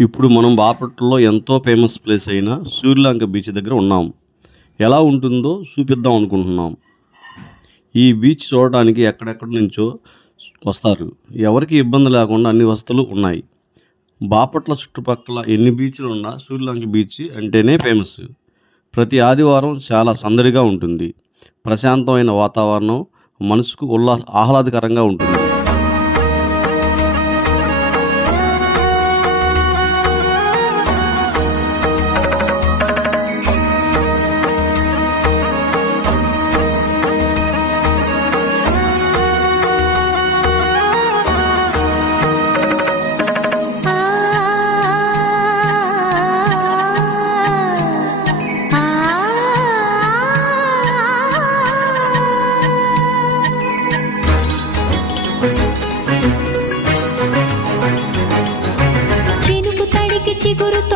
ఇప్పుడు మనం బాపట్లలో ఎంతో ఫేమస్ ప్లేస్ అయిన సూర్యలంక బీచ్ దగ్గర ఉన్నాం. ఎలా ఉంటుందో చూపిద్దాం అనుకుంటున్నాం. ఈ బీచ్ చూడటానికి ఎక్కడెక్కడి నుంచో వస్తారు. ఎవరికి ఇబ్బంది లేకుండా అన్ని వసతులు ఉన్నాయి. బాపట్ల చుట్టుపక్కల ఎన్ని బీచ్లు ఉన్నా సూర్యలంక బీచ్ అంటేనే ఫేమస్. ప్రతి ఆదివారం చాలా సందడిగా ఉంటుంది. ప్రశాంతమైన వాతావరణం మనసుకు ఉల్లా ఆహ్లాదకరంగా ఉంటుంది. తడికి చిగురు తొడుగు పువ్వమ్మా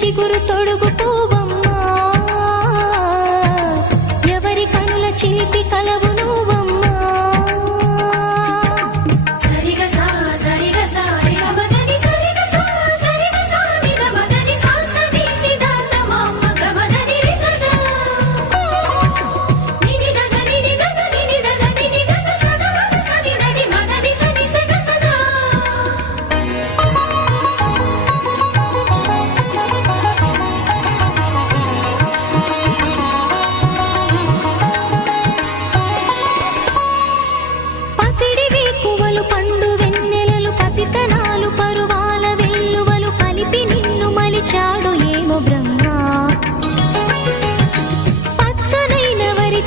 చిగురు తొడుగు పూవమ్మా ఎవరి కనుల చిలిపి కలవు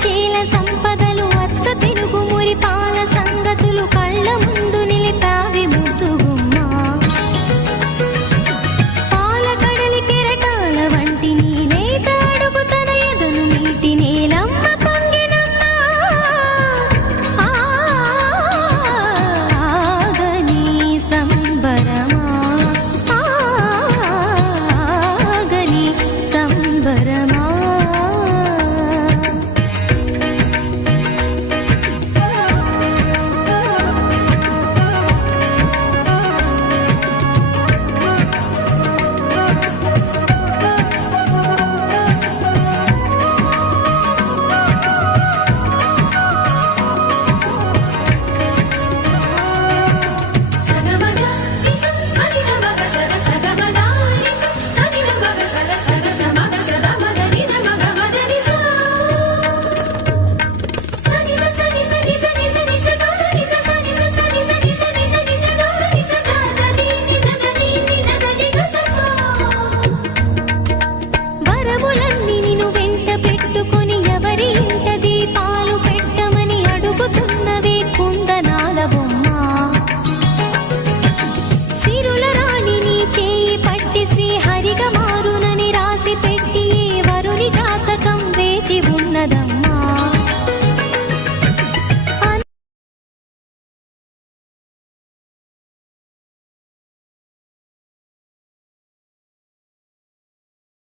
చేల సంపద